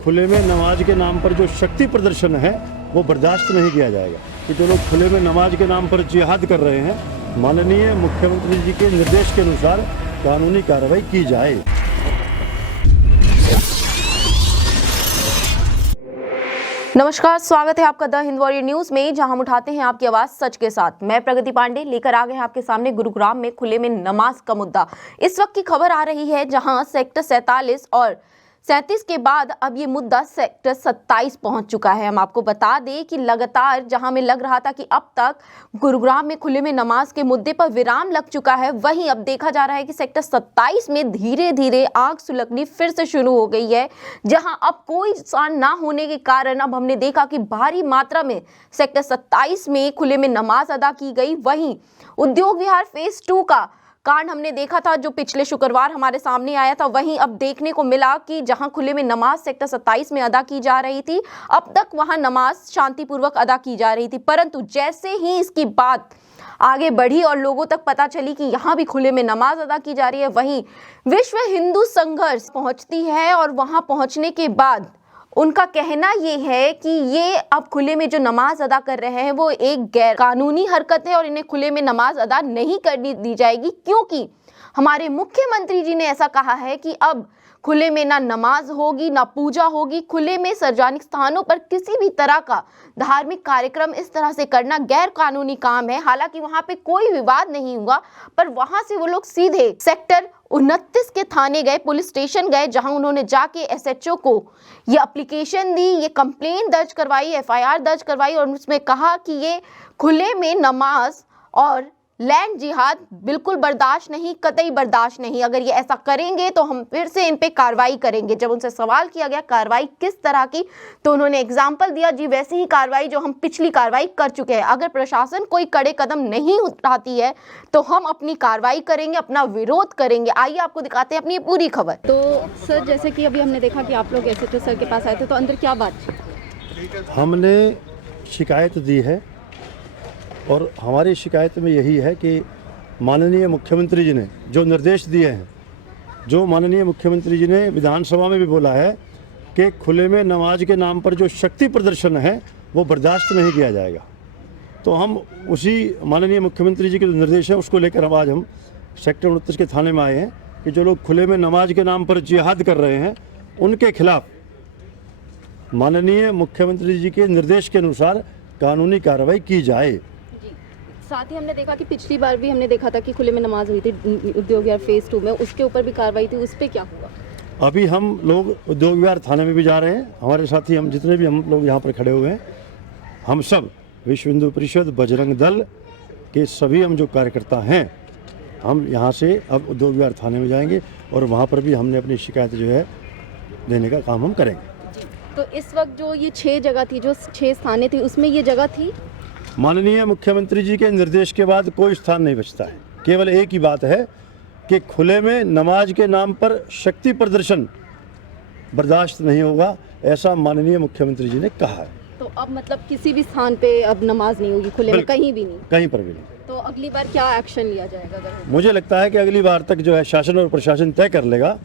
खुले में नमाज के नाम पर जो शक्ति प्रदर्शन है वो बर्दाश्त नहीं किया जाएगा कि जो लोग खुले में नमाज के नाम पर जिहाद कर रहे हैं, माननीय मुख्यमंत्री जी के निर्देश के अनुसार कानूनी कार्रवाई की जाए। नमस्कार, स्वागत है आपका द हिंद वॉरियर न्यूज में, जहां हम उठाते हैं आपकी आवाज सच के साथ। मैं प्रगति पांडे लेकर आ गए हैं आपके सामने गुरुग्राम में खुले में नमाज का मुद्दा। इस वक्त की खबर आ रही है जहां सेक्टर 47 और 37 के बाद अब ये मुद्दा सेक्टर 27 पहुंच चुका है। हम आपको बता दें कि लगातार जहां में लग रहा था कि अब तक गुरुग्राम में खुले में नमाज के मुद्दे पर विराम लग चुका है, वहीं अब देखा जा रहा है कि सेक्टर 27 में धीरे धीरे आग सुलगनी फिर से शुरू हो गई है, जहां अब कोई स्थान ना होने के कारण अब हमने देखा कि भारी मात्रा में सेक्टर 27 में खुले में नमाज अदा की गई। वहीं उद्योग विहार फेज 2 का कांड हमने देखा था जो पिछले शुक्रवार हमारे सामने आया था। वहीं अब देखने को मिला कि जहां खुले में नमाज सेक्टर 27 में अदा की जा रही थी, अब तक वहां नमाज शांतिपूर्वक अदा की जा रही थी, परंतु जैसे ही इसकी बात आगे बढ़ी और लोगों तक पता चली कि यहाँ भी खुले में नमाज अदा की जा रही है, वहीं विश्व हिंदू संघर्ष पहुंचती है और वहां पहुंचने के बाद उनका कहना ये है कि ये अब खुले में जो नमाज अदा कर रहे हैं वो एक गैर कानूनी हरकत है और इन्हें खुले में नमाज अदा नहीं करनी दी जाएगी, क्योंकि हमारे मुख्यमंत्री जी ने ऐसा कहा है कि अब खुले में ना नमाज होगी ना पूजा होगी। खुले में सार्वजनिक स्थानों पर किसी भी तरह का धार्मिक कार्यक्रम इस तरह से करना गैर कानूनी काम है। हालांकि वहां पे कोई विवाद नहीं हुआ, पर वहां से वो लोग सीधे सेक्टर 29 के थाने गए, पुलिस स्टेशन गए, जहां उन्होंने जाके एसएचओ को ये एप्लीकेशन दी, ये कंप्लेंट दर्ज करवाई, एफआईआर दर्ज करवाई और उसमें कहा कि ये खुले में नमाज और लैंड जिहाद बिल्कुल बर्दाश्त नहीं, कतई बर्दाश्त नहीं। अगर ये ऐसा करेंगे तो हम फिर से इन पे कार्रवाई करेंगे। जब उनसे सवाल किया गया कार्रवाई किस तरह की, तो उन्होंने एग्जाम्पल दिया, जी वैसी ही कार्रवाई जो हम पिछली कार्रवाई कर चुके हैं। अगर प्रशासन कोई कड़े कदम नहीं उठाती है तो हम अपनी कार्रवाई करेंगे, अपना विरोध करेंगे। आइए आपको दिखाते हैं अपनी ये पूरी खबर। तो सर, जैसे कि अभी हमने देखा कि आप लोग एसएचओ सर के पास आए थे, तो अंदर क्या बात थी? हमने शिकायत दी है और हमारी शिकायत में यही है कि माननीय मुख्यमंत्री जी ने जो निर्देश दिए हैं, जो माननीय मुख्यमंत्री जी ने विधानसभा में भी बोला है कि खुले में नमाज के नाम पर जो शक्ति प्रदर्शन है वो बर्दाश्त नहीं किया जाएगा, तो हम उसी माननीय मुख्यमंत्री जी के जो निर्देश है उसको लेकर हम आज सेक्टर 29 के थाने में आए हैं कि जो लोग खुले में नमाज के नाम पर जिहाद कर रहे हैं उनके खिलाफ माननीय मुख्यमंत्री जी के निर्देश के अनुसार कानूनी कार्रवाई की जाए। साथ ही हमने देखा कि पिछली बार भी हमने देखा था कि खुले में नमाज हुई थी उद्योग विहार फेज 2 में, उसके ऊपर भी कार्रवाई थी, उस पर क्या हुआ? अभी हम लोग उद्योग विहार थाने में भी जा रहे हैं। हमारे साथी हम जितने भी हम लोग यहाँ पर खड़े हुए हैं, हम सब विश्व हिंदू परिषद, बजरंग दल के सभी हम जो कार्यकर्ता हैं, हम यहाँ से अब उद्योग विहार थाने में जाएंगे और वहाँ पर भी हमने अपनी शिकायत जो है देने का काम हम करेंगे। तो इस वक्त जो ये 6 जगह थी, जो 6 स्थानें थी, उसमें ये जगह थी? माननीय मुख्यमंत्री जी के निर्देश के बाद कोई स्थान नहीं बचता है। केवल एक ही बात है कि खुले में नमाज के नाम पर शक्ति प्रदर्शन बर्दाश्त नहीं होगा, ऐसा माननीय मुख्यमंत्री जी ने कहा है। तो अब मतलब किसी भी स्थान पे अब नमाज नहीं होगी खुले में, कहीं भी नहीं? कहीं पर भी नहीं। तो अगली बार क्या एक्शन लिया जाएगा? अगर मुझे लगता है कि अगली बार तक जो है शासन और प्रशासन तय कर लेगा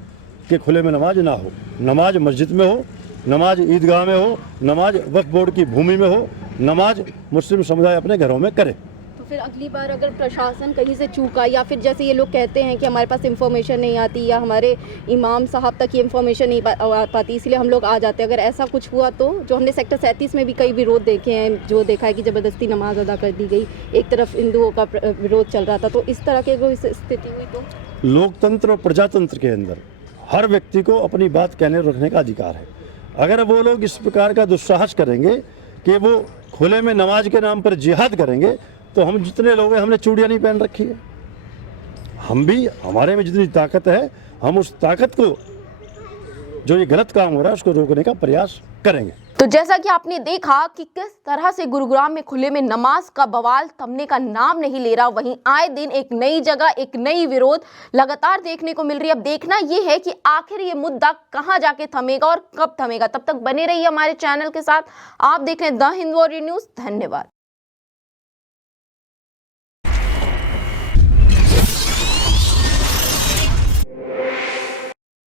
कि खुले में नमाज ना हो। नमाज मस्जिद में हो, नमाज ईदगाह में हो, नमाज वक्फ बोर्ड की भूमि में हो, नमाज मुस्लिम समुदाय अपने घरों में करे। तो फिर अगली बार अगर प्रशासन कहीं से चूका, या फिर जैसे ये लोग कहते हैं कि हमारे पास इंफॉर्मेशन नहीं आती या हमारे इमाम साहब तक ये इंफॉर्मेशन नहीं आ पाती, इसलिए हम लोग आ जाते हैं, अगर ऐसा कुछ हुआ तो? जो हमने सेक्टर 37 में भी कई विरोध देखे हैं, जो देखा है कि ज़बरदस्ती नमाज अदा कर दी गई, एक तरफ हिंदुओं का विरोध चल रहा था, तो इस तरह की कोई स्थिति हुई तो? लोकतंत्र और प्रजातंत्र के अंदर हर व्यक्ति को अपनी बात कहने और रखने का अधिकार है। अगर वो लोग इस प्रकार का दुस्साहस करेंगे कि वो खुले में नमाज के नाम पर जिहाद करेंगे, तो हम जितने लोग हैं, हमने चूड़ियाँ नहीं पहन रखी है, हम भी, हमारे में जितनी ताकत है हम उस ताकत को, जो ये गलत काम हो रहा है उसको रोकने का प्रयास करेंगे। तो जैसा कि आपने देखा कि किस तरह से गुरुग्राम में खुले में नमाज का बवाल थमने का नाम नहीं ले रहा, वहीं आए दिन एक नई जगह, एक नई विरोध लगातार देखने को मिल रही है। अब देखना यह है कि आखिर ये मुद्दा कहां जाके थमेगा और कब थमेगा। तब तक बने रहिए हमारे चैनल के साथ। आप देख रहे हैं द हिंद वॉरियर न्यूज। धन्यवाद।